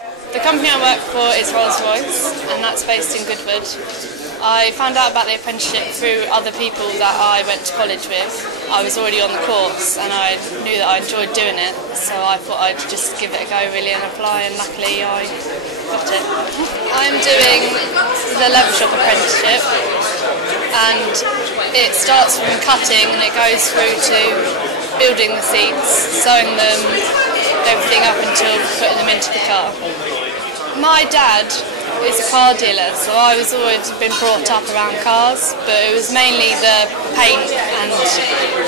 The company I work for is Rolls-Royce, and that's based in Goodwood. I found out about the apprenticeship through other people that I went to college with. I was already on the course and I knew that I enjoyed doing it, so I thought I'd just give it a go really and apply, and luckily I got it. I'm doing the level shop apprenticeship, and it starts from cutting and it goes through to building the seats, sewing them, everything up until putting them into the car. My dad is a car dealer, so I was always been brought up around cars, but it was mainly the paint and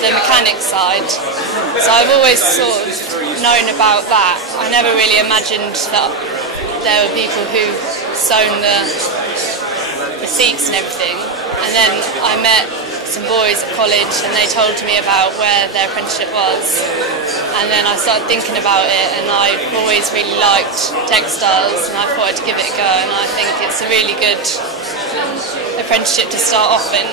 the mechanic side. So I've always sort of known about that. I never really imagined that there were people who sewn the seats and everything. And then I met some boys at college and they told me about where their apprenticeship was, and then I started thinking about it, and I've always really liked textiles and I thought I'd give it a go, and I think it's a really good apprenticeship to start off in.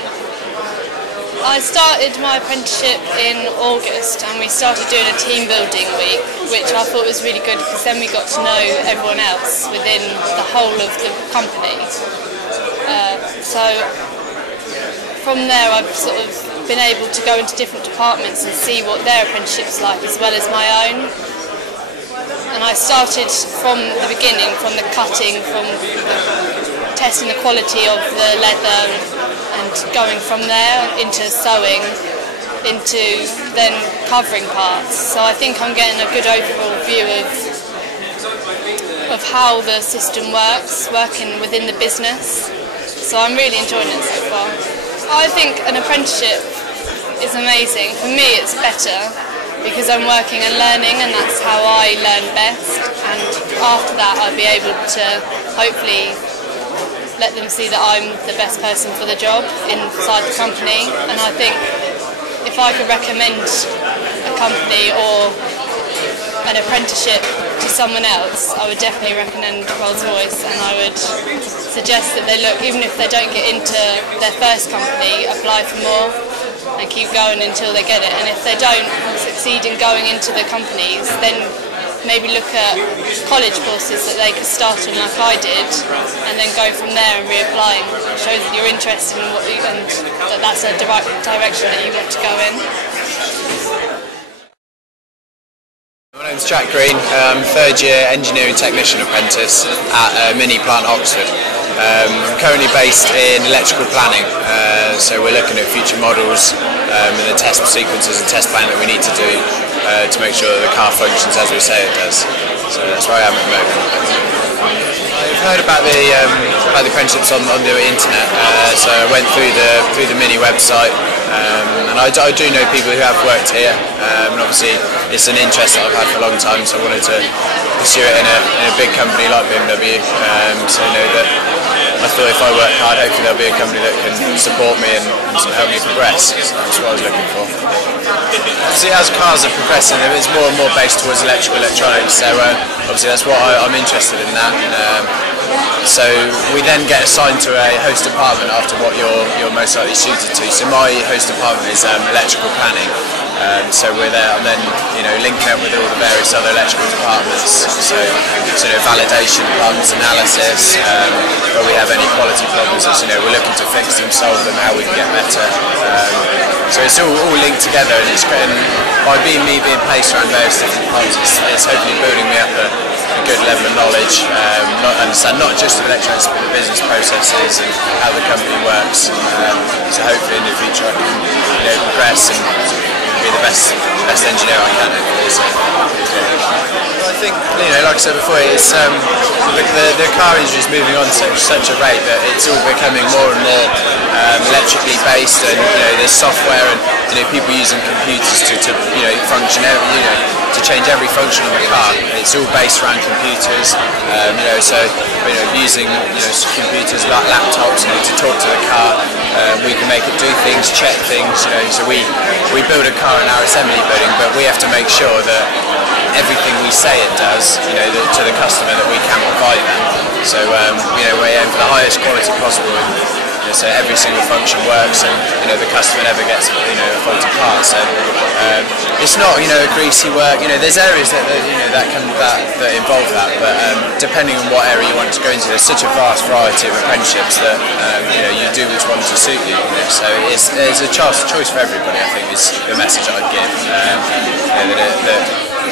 I started my apprenticeship in August and we started doing a team building week, which I thought was really good because then we got to know everyone else within the whole of the company. So from there I've sort of been able to go into different departments and see what their apprenticeship's like as well as my own. And I started from the beginning, from the cutting, from testing the quality of the leather and going from there into sewing, into then covering parts. So I think I'm getting a good overall view of how the system works, working within the business. So I'm really enjoying it so far. I think an apprenticeship is amazing. For me it's better because I'm working and learning, and that's how I learn best, and after that I'll be able to hopefully let them see that I'm the best person for the job inside the company. And I think if I could recommend a company or an apprenticeship to someone else, I would definitely recommend Rolls-Royce, and I would suggest that they look, even if they don't get into their first company, apply for more and keep going until they get it. And if they don't succeed in going into the companies, then maybe look at college courses that they could start in like I did, and then go from there and reapplying. It shows that you're interested in what you, and that that's a direction that you want to go in. My name's Jack Green. I'm third year engineering technician apprentice at Mini Plant Oxford. I'm currently based in electrical planning, so we're looking at future models and the test sequences and test plan that we need to do to make sure that the car functions as we say it does. So that's where I am at the moment. I've heard about the apprenticeships on the internet, so I went through the Mini website, and I do know people who have worked here, and obviously it's an interest that I've had for a long time, so I wanted to pursue it in a big company like BMW. So you know that I thought if I work hard, hopefully there'll be a company that can support me and help me progress. So that's what I was looking for. Obviously, as cars are progressing, it's more and more based towards electronics. So obviously that's what I'm interested in that. So we then get assigned to a host department after what you're most likely suited to. So my host department is electrical planning. So we're there and then linking up with all the various other electrical departments. So validation, departments, analysis. Where we have any quality problems, we're looking to fix them, solve them, how we can get better. So it's all linked together, and it's great. And by me being placed around various different departments, it's hopefully building me up a good level of knowledge, understand not just the electronics but the business processes and how the company works. So hopefully in the future I can progress and be the best engineer I can. I think like I said before, it's the car industry is moving on such a rate that it's all becoming more and more electrically based, and there's software and people using computers to function to change every function of the car. It's all based around computers, so using computers like laptops to talk to the car. We can make it do things, check things. So we build a car in our assembly building, but we have to make sure that everything we say it does, to the customer, that we can provide that. So we aim for the highest quality possible. And, so every single function works, and the customer never gets a faulty part. So it's not a greasy work. There's areas that involve that, but depending on what area you want to go into, there's such a vast variety of apprenticeships that you do which one to suit you. So there's a choice for everybody, I think, is the message I'd give.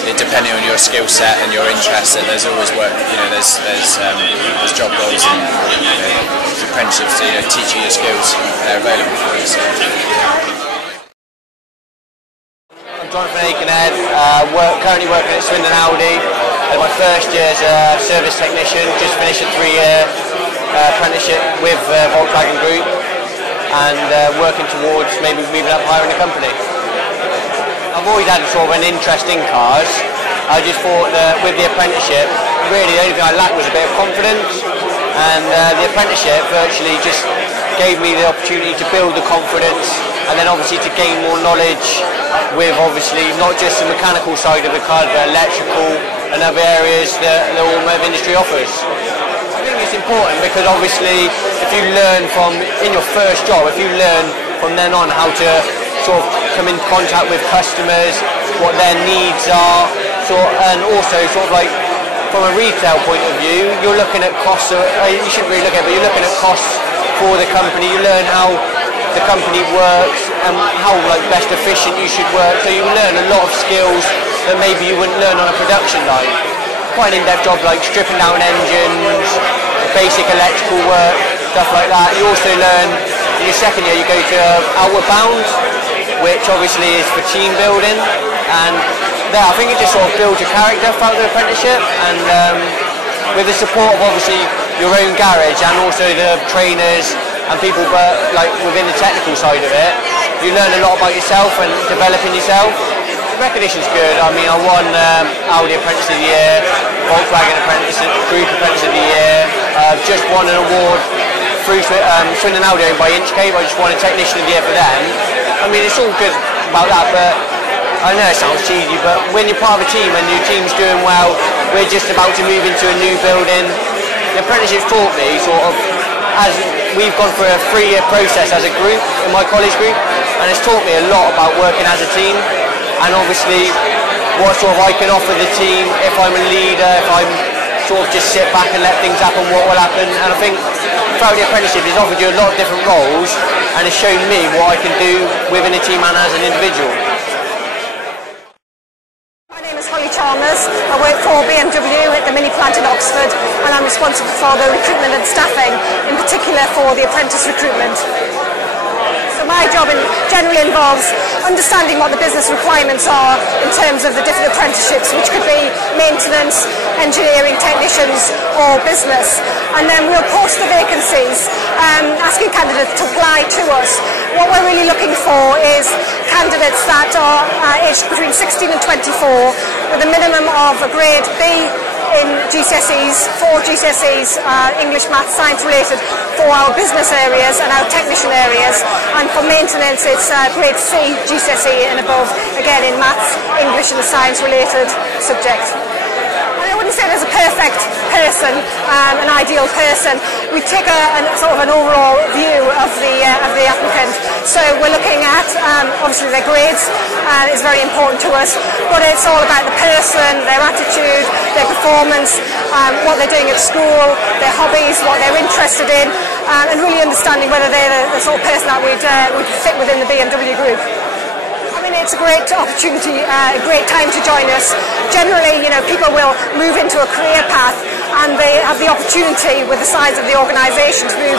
Depending on your skill set and your interest, and there's always work. There's job roles and apprenticeships to teach you your skills. They're available for you. So. I'm Jonathan Aikenhead. Currently working at Swindon Audi. My first year as a service technician. Just finished a 3-year apprenticeship with Volkswagen Group, and working towards maybe moving up higher in the company. I've always had sort of an interest in cars. I just thought that with the apprenticeship, really the only thing I lacked was a bit of confidence, and the apprenticeship virtually just gave me the opportunity to build the confidence, and then obviously to gain more knowledge with obviously not just the mechanical side of the car, but electrical and other areas that the automotive industry offers. I think it's important because obviously if you learn in your first job, if you learn from then on how to sort of come in contact with customers, what their needs are, and also sort of like from a retail point of view, you're looking at costs. You shouldn't really look at it, but you're looking at costs for the company. You learn how the company works and how best efficient you should work. So you learn a lot of skills that maybe you wouldn't learn on a production line. Quite an in-depth job like stripping down engines, basic electrical work, stuff like that. You also learn in your second year, you go to Outward Bound, which obviously is for team building, and there I think it just sort of builds your character throughout the apprenticeship, and with the support of obviously your own garage and also the trainers and people within the technical side of it, you learn a lot about yourself and developing yourself. The recognition's good. I mean, I won Audi Apprentice of the Year, Volkswagen Group Apprentice of the Year. I've just won an award through Swindon Audi owned by Inchcape. I just won a Technician of the Year for them. I mean, it's all good about that, but I know it sounds cheesy, but when you're part of a team and your team's doing well, we're just about to move into a new building. The apprenticeship's taught me as we've gone through a 3-year process as a group, in my college group, and it's taught me a lot about working as a team, and obviously what sort of I can offer the team if I'm a leader, if I'm sort of just sit back and let things happen, what will happen. And I think throughout the apprenticeship it's offered you a lot of different roles, and it's shown me what I can do within a team and as an individual. My name is Holly Chalmers. I work for BMW at the Mini Plant in Oxford, and I'm responsible for the recruitment and staffing, in particular for the apprentice recruitment. So my job generally involves understanding what the business requirements are in terms of the different apprenticeships, which could be maintenance, engineering, technicians or business. And then we'll post the vacancies, asking candidates to apply to us. What we're really looking for is candidates that are aged between 16 and 24 with a minimum of a grade B in GCSEs, 4 GCSEs, English, Maths, Science related for our business areas and our technician areas, and for maintenance it's grade C GCSE and above, again in Maths, English and the Science related subjects. I wouldn't say there's a perfect person, an ideal person. We take a sort of an overall view of the applicant. So we're looking at obviously their grades is very important to us, but it's all about the person, their attitude, their performance, what they're doing at school, their hobbies, what they're interested in, and really understanding whether they're the sort of person that would fit within the BMW group. I mean, it's a great opportunity, a great time to join us. Generally, people will move into a career path and they have the opportunity with the size of the organisation to move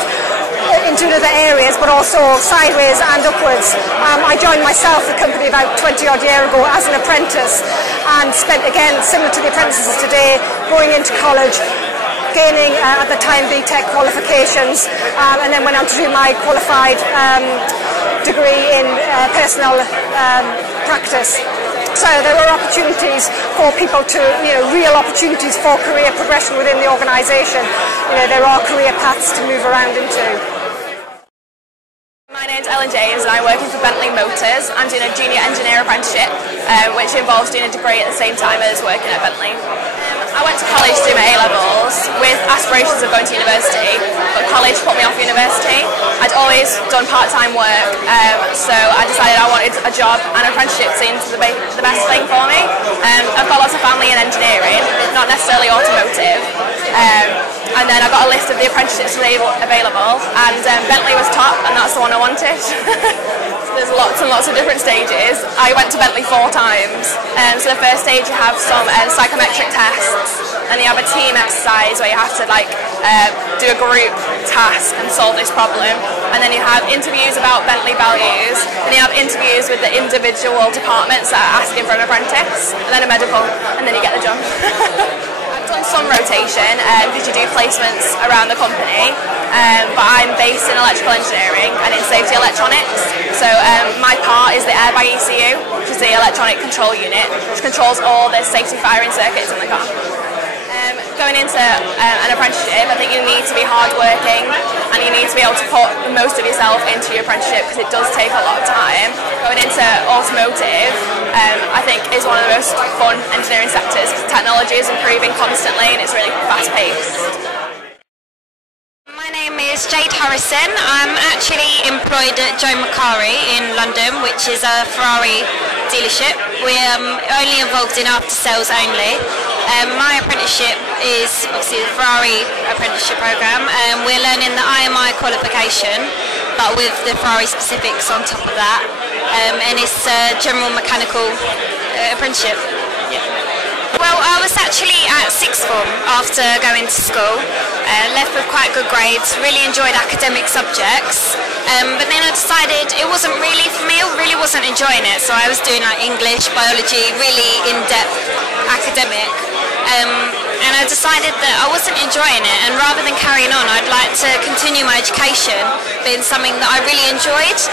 into other areas, but also sideways and upwards. I joined myself the company about 20 odd years ago as an apprentice and spent, again, similar to the apprentices today, going into college, gaining at the time BTEC qualifications, and then went on to do my qualified degree in personnel practice. So there are opportunities for people to, real opportunities for career progression within the organisation. There are career paths to move around into. My name's Ellen James and I'm working for Bentley Motors. I'm doing a junior engineer apprenticeship, which involves doing a degree at the same time as working at Bentley. I went to college to do my A-levels with aspirations of going to university, but college put me off university. I I'd always done part-time work, so I decided I wanted a job, and apprenticeship seemed the best thing for me. I've got lots of family in engineering, not necessarily automotive, and then I got a list of the apprenticeships available, and Bentley was top, and that's the one I wanted. There's lots and lots of different stages. I went to Bentley 4 times. So the first stage you have some psychometric tests, and you have a team exercise where you have to do a group task and solve this problem. And then you have interviews about Bentley values, and you have interviews with the individual departments that are asking for an apprentice, and then a medical, and then you get the job. I've done some rotation because you do placements around the company, but I'm based in electrical engineering and in safety electronics. So my part is the airbag ECU, which is the electronic control unit, which controls all the safety firing circuits in the car. Going into an apprenticeship, I think you need to be hardworking, and you need to be able to put the most of yourself into your apprenticeship, because it does take a lot of time. Going into automotive, I think is one of the most fun engineering sectors, because technology is improving constantly and it's really fast paced. My name is Jade Harrison. I'm actually employed at Joe Macari in London, which is a Ferrari dealership. We're only involved in after sales only. My apprenticeship is obviously the Ferrari apprenticeship program. We're learning the IMI qualification, but with the Ferrari specifics on top of that. And it's a general mechanical apprenticeship. Well, I was actually at sixth form after going to school, left with quite good grades, really enjoyed academic subjects, but then I decided it wasn't really for me, I really wasn't enjoying it, so I was doing like English, biology, really in-depth academic, and I decided that I wasn't enjoying it, and rather than carrying on, I'd like to continue my education, but in something that I really enjoyed.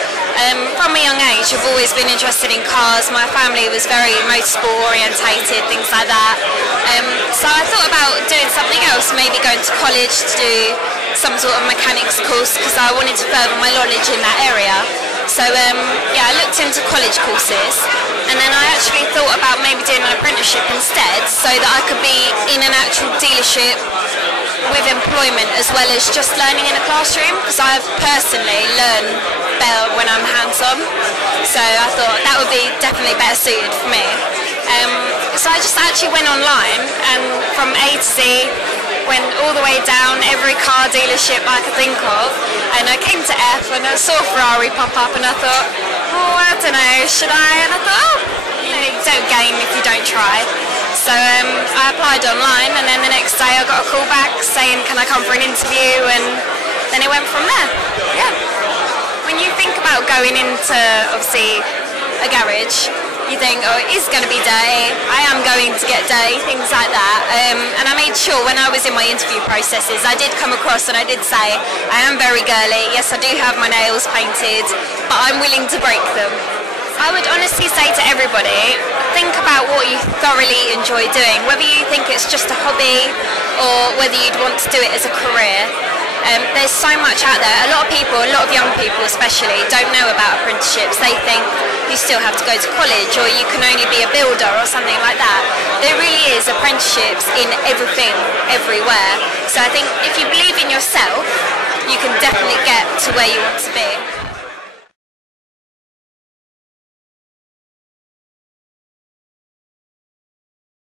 From a young age, I've always been interested in cars. My family was very motorsport orientated, things like that. So I thought about doing something else, maybe going to college to do some sort of mechanics course, because I wanted to further my knowledge in that area. So yeah, I looked into college courses, and then I actually thought about maybe doing an apprenticeship instead, so that I could be in an actual dealership with employment as well as just learning in a classroom, because I personally learn better when I'm hands-on, so I thought that would be definitely better suited for me. So I just actually went online, and from A to Z, went all the way down every car dealership I could think of, and I came to F and I saw Ferrari pop up, and I thought, oh, I don't know, should I? And I thought, oh, you don't gain if you don't try. So I applied online, and then the next day I got a call back saying, can I come for an interview, and then it went from there. Yeah. When you think about going into, obviously, a garage, you think, oh, it is going to be dirty, I am going to get dirty, things like that. And I made sure when I was in my interview processes, I did come across and I did say, I am very girly, yes I do have my nails painted, but I'm willing to break them. I would honestly say to everybody, think about what you thoroughly enjoy doing, whether you think it's just a hobby or whether you'd want to do it as a career. There's so much out there. A lot of people, a lot of young people especially, don't know about apprenticeships. They think you still have to go to college, or you can only be a builder or something like that. There really is apprenticeships in everything, everywhere. So I think if you believe in yourself, you can definitely get to where you want to be.